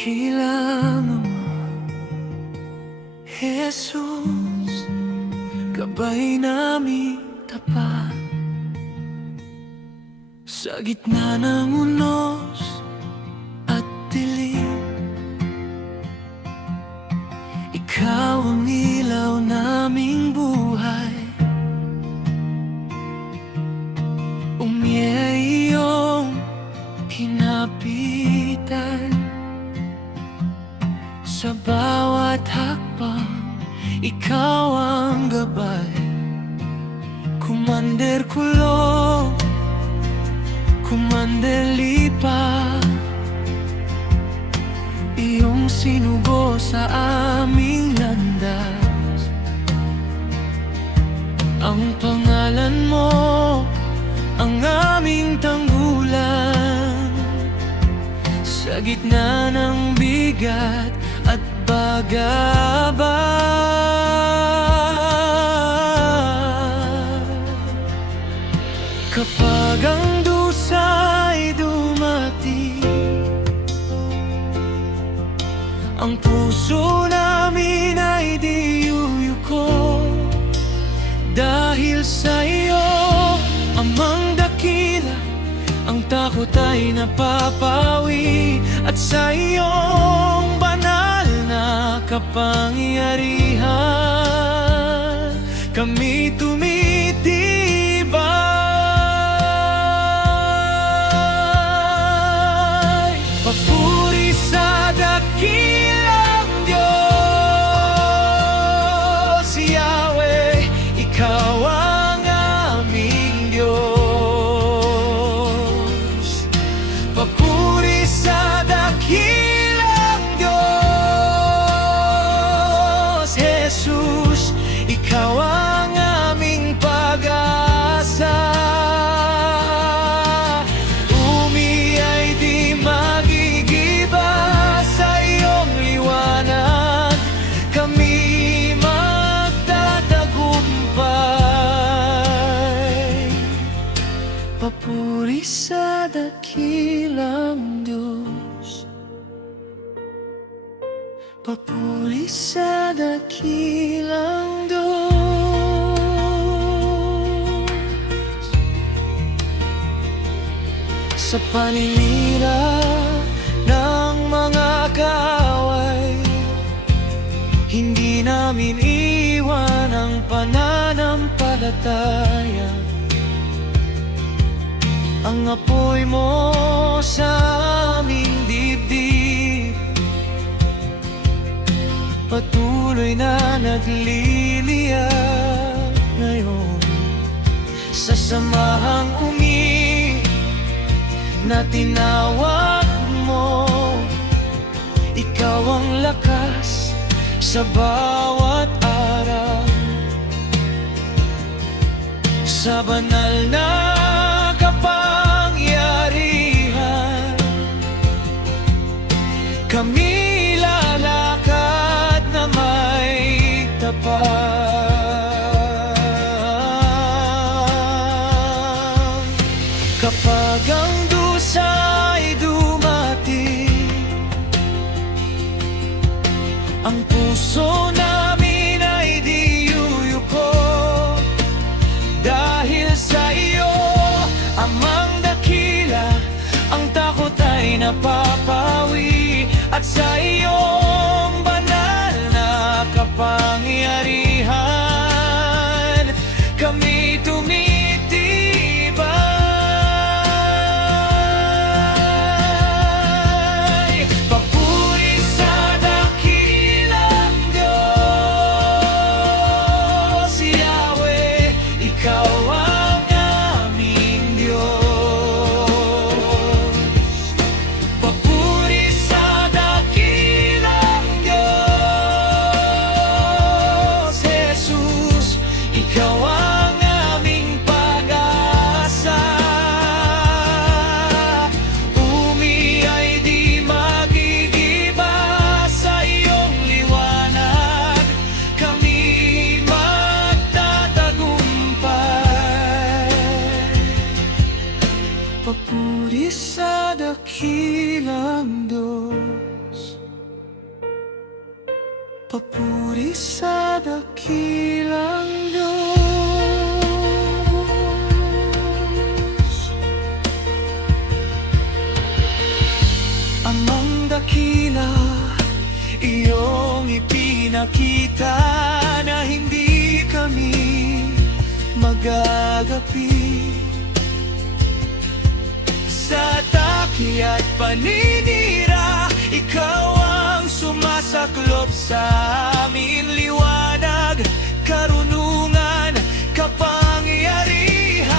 dakila mo, Jesus, gabay naming tapat. Sa gitna ng unos at dilim, ikaw ang ilaw naming buhay. Iyong kinapitan sa bawat hakbang, ikaw ang gabay. Commander Kulong, Commander Lipa, iyong sinugo sa aming landas. Ang pangalan mo ang aming tanggulan sa gitna ng bigat at bagabag. Kapag ang dusa ay dumating, ang puso namin ay di yuyuko. Dahil sa iyo, Amang dakila, ang takot ay napapawi. At sa iyong banal na kapangyarihan, kami tumitibay. Papuri sa dakilang Diyos, Yahweh, ikaw ang aming Diyos. Papuri sa dakilang Diyos, Jesus, ikaw ang aming pag-asa. Umi ay di magigiba sa iyong liwanag, kami magtatagumpay. Papuri sa dakilang Diyos, papuri sa dakilang Diyos. Sa paninira ng mga kaaway, hindi namin iwan ang pananampalataya. Ang apoy mo sa aming dibdib patuloy na nagliliyab ngayon. Sa samahang na tinawag mo, ikaw ang lakas sa bawat araw. Sa banal na kapangyarihan, kami lalakad na may tapat. Kapag ang dusa ay dumating, ang puso namin ay di yuyuko. Dahil sa iyo, Amang dakila, ang takot ay napapawi. At sa iyong banal na kapangyarihan, kami tumitibay. Papuri sa dakilang Diyos, Yahweh, ikaw ang aming Diyos. Papuri sa dakilang Diyos, Jesus, ikaw ang aming pag-asa. Umi ay di magigiba sa iyong liwanag, kami magtatagumpay. Papuri sa dakilang Diyos, papuri sa dakilang Diyos. Amang dakila, iyong ipinakita na hindi kami magagapi sa taki at paninira. Ikaw ang sumasaklop sa amin, liwanag, karunungan, kapangyarihan.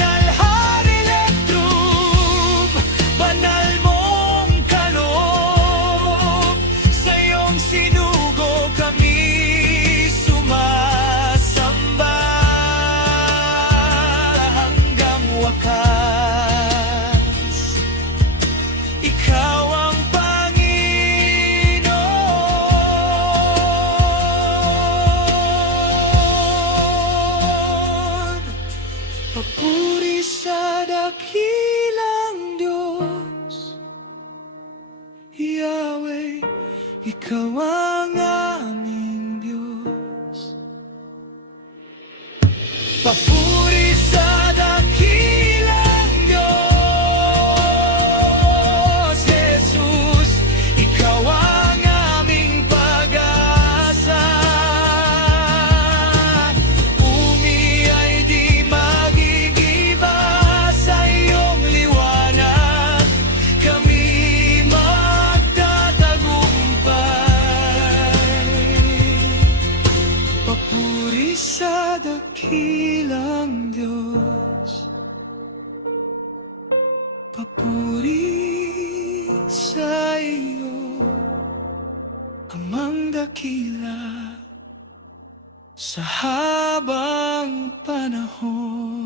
Alhar Electrum, banal mong kaloob, sa iyong sinugo kami sumasamba hanggang wakas. Ikaw ang Panginoon. Papuri sa dakilang Diyos, Yahweh, ikaw ang aming Diyos. Papuri sa dakilang Diyos, Jesus, ikaw ang aming pag-asa. Umi ay di magigiba sa iyong liwanag, kami magtatagumpay. Papuri sa dakilang Diyos, papuri sa iyo, Amang dakila, sa habang panahon.